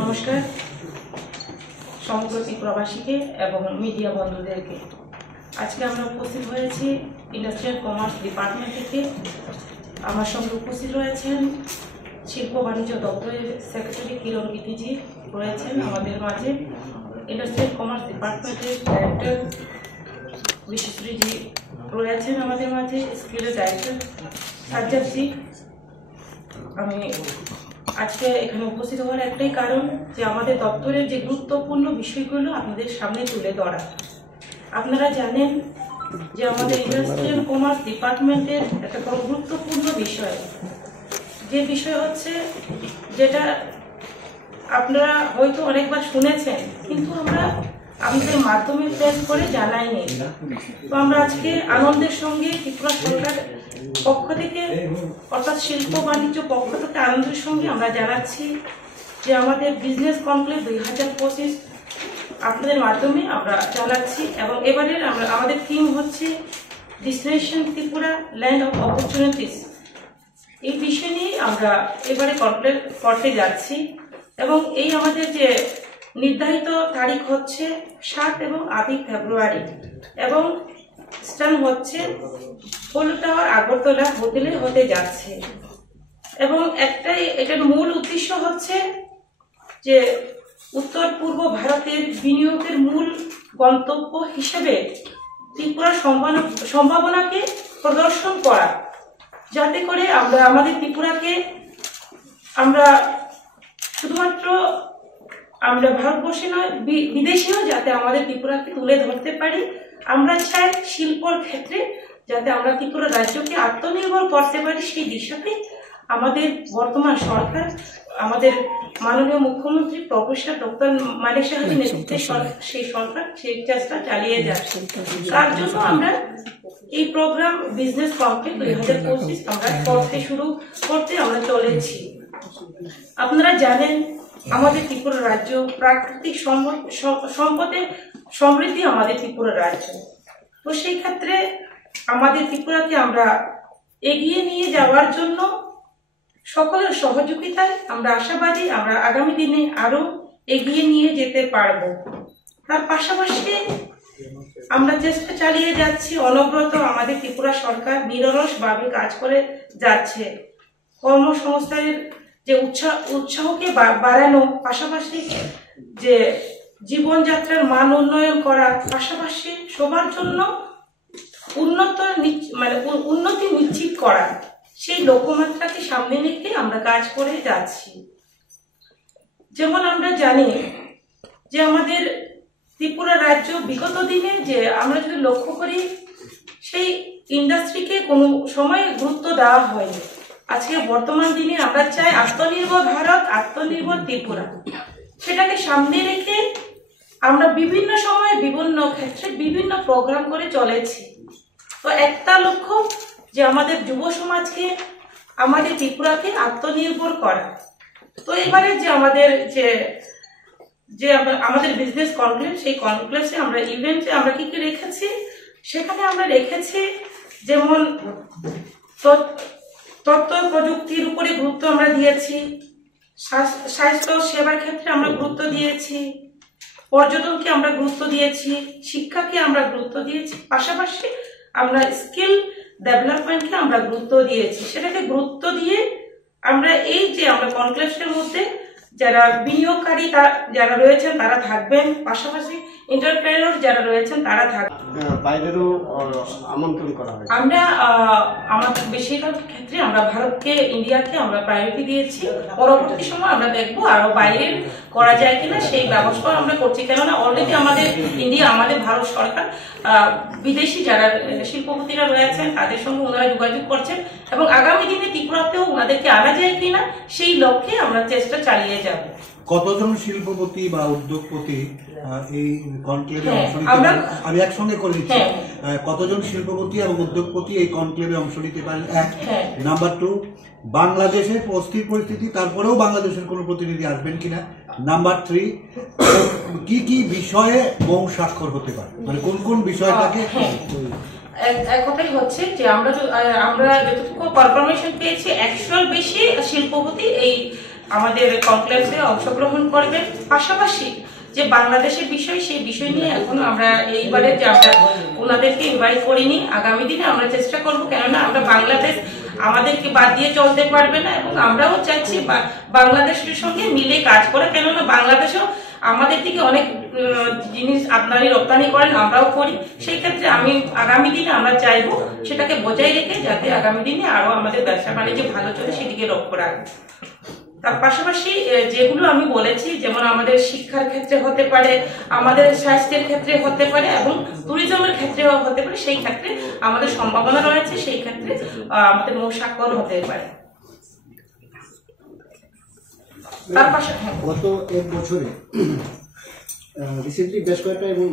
নমস্কার সমগ্র ত্রিপুরাবাসীকে এবং মিডিয়া বন্ধুদেরকে। আজকে আমরা উপস্থিত হয়েছি ইন্ডাস্ট্রিয়াল কমার্স ডিপার্টমেন্ট থেকে। আমার সঙ্গে উপস্থিত রয়েছেন শিল্প বাণিজ্য দপ্তরের সেক্রেটারি কিরণ গীতিজি রয়েছেন আমাদের মাঝে, ইন্ডাস্ট্রিয়াল কমার্স ডিপার্টমেন্টের ডাইরেক্টর বিশ্বশ্রীজি রয়েছেন আমাদের মাঝে, স্কিলের ডাইরেক্টর সাজ্জাদজি। আমি আজকে এখানে উপস্থিত হওয়ার একটাই কারণ যে আমাদের দপ্তরের যে গুরুত্বপূর্ণ বিষয়গুলো আপনাদের সামনে তুলে ধরা। আপনারা জানেন যে আমাদের ইন্ডাস্ট্রিয়াল কমার্স ডিপার্টমেন্টের একটা বড় গুরুত্বপূর্ণ বিষয়, যে বিষয় হচ্ছে যেটা আপনারা হয়তো অনেকবার শুনেছেন কিন্তু আমরা আমাদের মাধ্যমে প্রেস করে জানাইনি। তো আমরা আজকে আনন্দের সঙ্গে ত্রিপুরা সরকার পক্ষ থেকে অর্থাৎ শিল্প বাণিজ্য পক্ষ থেকে আনন্দের সঙ্গে আমরা জানাচ্ছি যে আমাদের বিজনেস কনক্লেভ 2025 আপনাদের মাধ্যমে আমরা জানাচ্ছি। এবং এবারের আমাদের থিম হচ্ছে destination Tripura land of opportunities. এই বিষয় নিয়ে আমরা এবারে কনক্লেভ করতে যাচ্ছি এবং এই আমাদের যে নির্ধারিত তারিখ হচ্ছে 7 এবং 8 ফেব্রুয়ারি এবং স্থান হচ্ছে পল্লু টাওয়ার আগরতলা হোটেলে হতে যাচ্ছে। এবং এটার মূল উদ্দেশ্য হচ্ছে যে উত্তর পূর্ব ভারতের বিনিয়োগের মূল গন্তব্য হিসেবে ত্রিপুরার সম্ভাবনাকে প্রদর্শন করা, যাতে করে আমরা আমাদের ত্রিপুরাকে আমরা শুধুমাত্র আমরা ভারতবর্ষে নয় বিদেশেও যাতে আমাদের ত্রিপুরাকে তুলে ধরতে পারি। আমরা চাই শিল্পর ক্ষেত্রে যাতে আমরা ত্রিপুরা রাজ্যকে আত্মনির্ভর করতে পারি। সেই দিশাতে আমাদের বর্তমান সরকার, আমাদের মাননীয় মুখ্যমন্ত্রী প্রফেসর ডক্টর মানিক সাহাজির নেতৃত্বে সেই সরকার সেই চেষ্টা চালিয়ে যাচ্ছে। তার জন্য আমরা এই প্রোগ্রাম বিজনেস কনক্লেভ 2025 আমরা শুরু করতে আমরা চলেছি। আপনারা জানেন আমাদের ত্রিপুরা রাজ্য প্রাকৃতিক সম্পদে সমৃদ্ধি আমাদের ত্রিপুরা রাজ্য। তো সেই ক্ষেত্রে আমাদের ত্রিপুরাকে আমরা এগিয়ে নিয়ে যাওয়ার জন্য সকলের সহযোগিতায় আমরা আশাবাদী আমরা আগামী দিনে আরো এগিয়ে নিয়ে যেতে পারব। তার পাশাপাশি আমরা চেষ্টা চালিয়ে যাচ্ছি অনবরত। আমাদের ত্রিপুরা সরকার নিরলসভাবে কাজ করে যাচ্ছে কর্মসংস্থানের যে উৎসাহকে বাড়ানো, পাশাপাশি যে জীবনযাত্রার মান উন্নয়ন করা, পাশাপাশি সবার জন্য উন্নতি নিশ্চিত করা, সেই লক্ষ্যমাত্রাকে সামনে রেখে আমরা কাজ করে যাচ্ছি। যেমন আমরা জানি যে আমাদের ত্রিপুরা রাজ্য বিগত দিনে যে আমরা যদি লক্ষ্য করি সেই ইন্ডাস্ট্রিকে কোনো সময় গুরুত্ব দেওয়া হয়নি। আজকে বর্তমান দিনে আমরা চাই আত্মনির্ভর ভারত, আত্মনির্ভর ত্রিপুরা। সেটাকে সামনে রেখে আমরা বিভিন্ন সময় বিভিন্ন ক্ষেত্রে বিভিন্ন প্রোগ্রাম করে চলেছি। তো একটা লক্ষ্য যে আমাদের যুব সমাজকে আমাদের ত্রিপুরাকে আত্মনির্ভর করা। তো এবারে যে আমাদের বিজনেস কনক্লেভ, সেই কনক্লেভে আমরা ইভেন্টে আমরা কি কি রেখেছি, সেখানে আমরা রেখেছি যেমন তথ্য প্রযুক্তির উপরে গুরুত্ব আমরা দিয়েছি, স্বাস্থ্য সেবার ক্ষেত্রে আমরা গুরুত্ব দিয়েছি, পর্যটনকে আমরা গুরুত্ব দিয়েছি, শিক্ষাকে আমরা গুরুত্ব দিয়েছি, পাশাপাশি আমরা স্কিল ডেভেলপমেন্টকে আমরা গুরুত্ব দিয়েছি। সেটাকে গুরুত্ব দিয়ে আমরা এই যে আমরা কনক্লেভের মধ্যে যারা বিনিয়োগকারী যারা রয়েছেন তারা থাকবেন, পাশাপাশি এন্টারপ্রেনার যারা রয়েছেন তারা থাকবেন। বাইরেরও আমন্ত্রণ করা হয়। আমরা আমাদের বেশিরভাগ ক্ষেত্রে আমরা ভারতকে, ইন্ডিয়াকে আমরা প্রায়োরিটি দিয়েছি। পরবর্তী সময় আমরা দেখবো আরো বাইরে করা যায় কিনা, সেই ব্যবস্থা আমরা করছি। কেননা অলরেডি আমাদের ইন্ডিয়া, আমাদের ভারত সরকার বিদেশি যারা শিল্পপতিরা রয়েছেন তাদের সঙ্গে ওনারা যোগাযোগ করছেন এবং আগামী দিনে ত্রিপুরাতেও ওনাদেরকে আনা যায় কিনা সেই লক্ষ্যে আমরা চেষ্টা চালিয়ে যাব। কতজন শিল্পপতি বা উদ্যোগপতি এই কনক্লেভে অংশ নিতে পারেন? আমি একসঙ্গে করে দিচ্ছি। কতজন শিল্পপতি এবং উদ্যোগপতি এই কনক্লেভে অংশ নিতে পারেন? এক। নাম্বার 2, বাংলাদেশের অস্থির পরিস্থিতি, তারপরেও বাংলাদেশের কোনো প্রতিনিধি আসবেন কিনা? নাম্বার 3, কি কি বিষয়ে মৌ স্বাক্ষর হতে পারে, মানে কোন কোন বিষয়টাকে? এক কথাই হচ্ছে যে আমরা যতটুকু কনফার্মেশন পেয়েছি 100 বেশি শিল্পপতি এই আমাদের কনক্লেভে অংশগ্রহণ করবে। পাশাপাশি যে বাংলাদেশের বিষয়, সেই বিষয় নিয়ে এখন আমরা এইবারে যে আমরা ওনাদেরকে ইনভাইট করিনি, আগামী দিনে আমরা চেষ্টা করব, কেননা আমরা বাংলাদেশ আমাদেরকে বাদ দিয়ে চলতে পারবে না এবং আমরাও চাইছি বাংলাদেশের সঙ্গে মিলে কাজ করে, কেননা বাংলাদেশও আমাদের থেকে অনেক জিনিস আমদানি রপ্তানি করেন, আমরাও করি। সেই ক্ষেত্রে আগামী দিনে আমরা চাইবো সেটাকে বজায় রেখে যাতে আগামী দিনে আরো আমাদের ব্যবসা বাণিজ্য ভালো চলে সেদিকে লক্ষ্য রাখবো। তার পাশাপাশি যেগুলো আমি বলেছি, যেমন আমাদের শিক্ষার ক্ষেত্রে হতে পারে, আমাদের স্বাস্থ্যের ক্ষেত্রে হতে পারে এবং ট্যুরিজমের ক্ষেত্রে হতে পারে, সেই ক্ষেত্রে আমাদের সম্ভাবনা রয়েছে, সেই ক্ষেত্রে আমাদের স্বাক্ষর হতে পারে। তার পাশাপাশি গত 1 বছরে রিসেন্টলি বেশ কয়েকটা এবং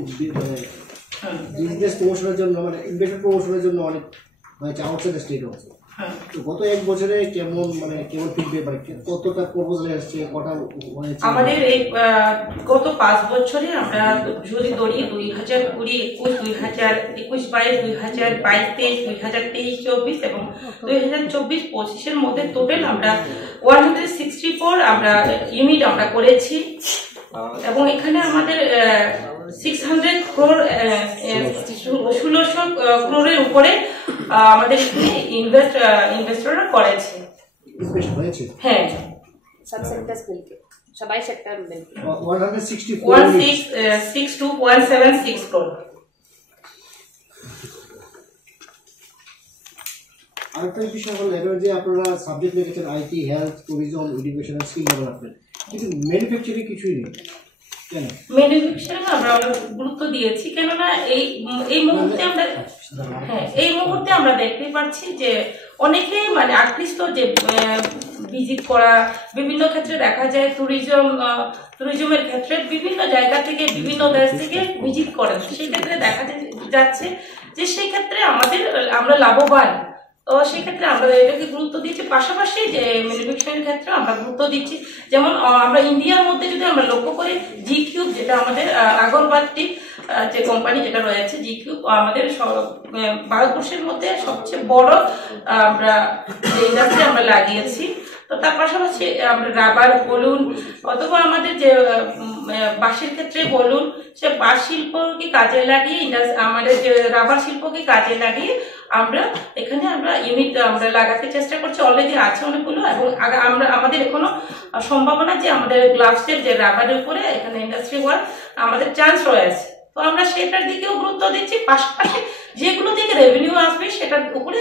বিজনেস প্রমোশনের জন্য মানে ইনভেস্টমেন্ট প্রমোশনের জন্য অনেক আউটসাইড স্টেট হচ্ছে। তো গত 1 বছরে কেমন ফিডব্যাক, মানে কতটা প্রপোজাল আসছে, কটা হয়েছে? আমাদের এই গত 5 বছরে আমরা যদি ধরি 2020, 21, 2021, 22, 2022, 23, 2023, 24 এবং 2024-25 মধ্যে টোটাল আমরা 164 আমরা ইউনিট আমরা করেছি এবং এখানে আমাদের 600 crore 1600 crore-এর উপরে আমাদের ইনভেস্টররা করেছে। হ্যাঁ, सब सेक्टर्स मिलके, सबाई सेक्टर मिलके 162.76 crore। আরেকটা বিষয় হলো এবার যে আপনারা সাবজেক্ট লিখেছেন IT, health, tourism, education, skill development, কিন্তু ম্যানুফ্যাকচারিং কিছুই নেই কেন? ম্যানুফ্যাকচারিং আমরা অনেক গুরুত্ব দিয়েছি, কেননা এই মুহূর্তে আমরা দেখতে পাচ্ছি যে অনেকেই মানে আকৃষ্ট যে ভিজিট করা, বিভিন্ন ক্ষেত্রে দেখা যায় ট্যুরিজমের ক্ষেত্রে বিভিন্ন জায়গা থেকে বিভিন্ন দেশ থেকে ভিজিট করেন, সেই ক্ষেত্রে দেখা যাচ্ছে যে সেই ক্ষেত্রে আমরা লাভবান। তো সেই ক্ষেত্রে আমরা এটাকে গুরুত্ব দিচ্ছি। পাশাপাশি যে ম্যানুফ্যাকচারিং ক্ষেত্রে আমরা গুরুত্ব দিচ্ছি, যেমন আমরা ইন্ডিয়ার মধ্যে যদি আমরা লক্ষ্য করি, G-Cube যেটা আমাদের আগরবাতি যে কোম্পানি যেটা রয়েছে, G-Cube আমাদের ভারতবর্ষের মধ্যে সবচেয়ে বড় আমরা ইন্ডাস্ট্রি আমরা লাগিয়েছি। তো তার পাশাপাশি আমরা রাবার বলুন অথবা আমাদের যে বাঁশের ক্ষেত্রে বলুন, সে বাঁশ শিল্পকে কাজে লাগিয়ে আমাদের যে রাবার শিল্পকে কাজে লাগিয়ে আমরা এখানে ইউনিট আমরা লাগাতে চেষ্টা করছি। অলরেডি আছে অনেকগুলো এবং আমাদের এখনো সম্ভাবনা যে আমাদের গ্লাভসের যে রাবারের উপরে এখানে ইন্ডাস্ট্রি ওয়ার্ক আমাদের চান্স রয়েছে। তো আমরা সেটার দিকেও গুরুত্ব দিচ্ছি, পাশাপাশি যেগুলো থেকে রেভিনিউ আসবে সেটার উপরে